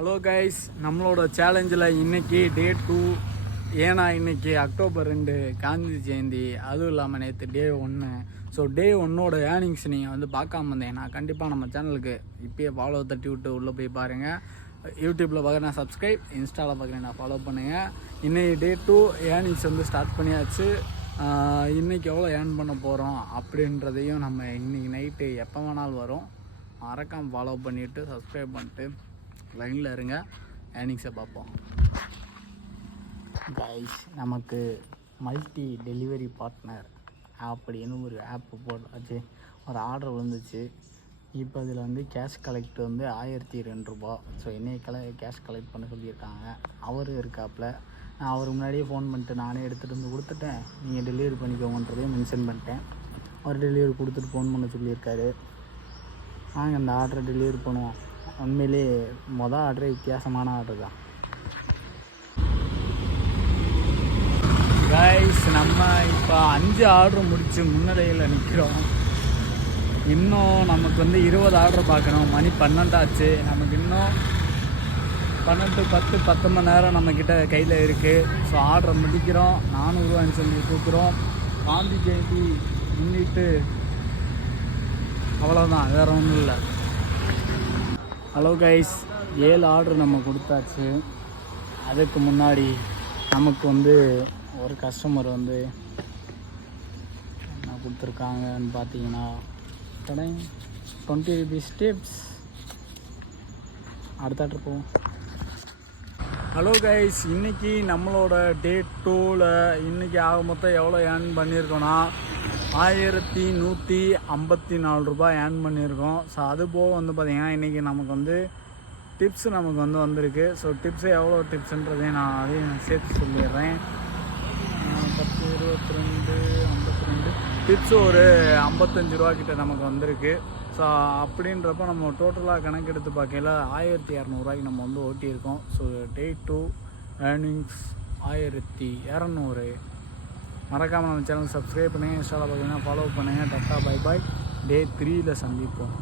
Hello guys, நம்மளோட சேலஞ்சில் இன்றைக்கி டே 2. ஏன்னா இன்றைக்கி அக்டோபர் 2 காந்தி ஜெயந்தி, அதுவும் இல்லாமல் நேற்று டே 1. ஸோ டே 1ஓட ஏர்னிங்ஸ் நீங்கள் வந்து பார்க்காம இருந்தீங்கன்னா கண்டிப்பாக நம்ம சேனலுக்கு இப்போயே ஃபாலோ தட்டி விட்டு உள்ளே போய் பாருங்கள். யூடியூப்பில் பார்க்குறேன் சப்ஸ்கிரைப், இன்ஸ்டாவில் பார்க்குறேன் நான் ஃபாலோ பண்ணுங்கள். இன்றைக்கி டே 2 ஏர்னிங்ஸ் வந்து ஸ்டார்ட் பண்ணியாச்சு. இன்றைக்கி எவ்வளோ ஏர்ன் பண்ண போகிறோம் அப்படின்றதையும் நம்ம இன்றைக்கி நைட்டு எப்போ வேணாலும் வரும். மறக்காமல் ஃபாலோ பண்ணிவிட்டு சப்ஸ்கிரைப் பண்ணிட்டு லைனில் இருங்க. ஏர்னிங்ஸை பார்ப்போம். கைஸ், நமக்கு மல்டி டெலிவரி பார்ட்னர் அப்படின்னு ஒரு ஆப்பு போட்டாச்சு. ஒரு ஆர்டர் வந்துச்சு. இப்போ அதில் வந்து கேஷ் கலெக்ட் வந்து 1002 ரூபா. ஸோ என்னைய கேஷ் கலெக்ட் பண்ண சொல்லியிருக்காங்க. அவர் இருக்காப்புல. நான் அவர் முன்னாடியே ஃபோன் பண்ணிட்டு நானே எடுத்துகிட்டு வந்து கொடுத்துட்டேன். நீங்கள் டெலிவரி பண்ணிக்கோங்கன்றதையும் மென்ஷன் பண்ணிட்டேன். அவர் டெலிவரி கொடுத்துட்டு ஃபோன் பண்ண சொல்லியிருக்காரு. நாங்கள் அந்த ஆர்டரை டெலிவரி பண்ணுவோம். உண்மையிலே மொதல் ஆர்டரே வித்தியாசமான ஆர்டர் தான். கைஸ், நம்ம இப்போ 5 ஆர்டர் முடித்து முன்னிலையில் நிற்கிறோம். இன்னும் நமக்கு வந்து 20 ஆர்டர் பார்க்கணும். மணி 12 ஆச்சு. நமக்கு இன்னும் 12, 10, 10 மணி நேரம் நம்மக்கிட்ட கையில் இருக்குது. ஸோ ஆர்டரை முடிக்கிறோம். 400 ரூபான்னு சொல்லி கொடுக்குறோம். காந்தி ஜெயந்தி முன்னிட்டு அவ்வளோதான், வேறு ஒன்றும் இல்லை. ஹலோ கைஸ், 7 ஆர்டர் நம்ம கொடுத்தாச்சு. அதுக்கு முன்னாடி நமக்கு வந்து ஒரு கஸ்டமர் வந்து என்ன கொடுத்துருக்காங்கன்னு பார்த்தீங்கன்னா 20 rupees டிப்ஸ். அடுத்த ஆர்டர் போவோம். ஹலோ கைஸ், இன்றைக்கி நம்மளோட டே 2ல் இன்றைக்கி ஆக மொத்தம் எவ்வளோ ஏர்ன் பண்ணியிருக்கோன்னா 1154 ரூபாய் ஏர்ன் பண்ணியிருக்கோம். ஸோ அது போக வந்து பார்த்திங்கன்னா இன்றைக்கி நமக்கு வந்து டிப்ஸ் நமக்கு வந்து வந்திருக்கு. ஸோ டிப்ஸு எவ்வளோ டிப்ஸுன்றதையும் நான் அதையும் சேர்த்து சொல்லிடுறேன். 10, 22, 52 டிப்ஸு ஒரு 55 ரூபா கிட்ட நமக்கு வந்திருக்கு. ஸோ அப்படின்றப்ப நம்ம டோட்டலாக கணக்கெடுத்து பார்க்கல 1200 நம்ம வந்து ஓட்டியிருக்கோம். So day 2 earnings 1200. மறக்காமல் நம்ம சேனல் சப்ஸ்கிரைப் பண்ணுங்கள். இன்ஸ்டாவில் பார்த்தீங்கன்னா ஃபாலோ பண்ணுங்கள். Tata bye bye. டே 3ல் சந்திப்போம்.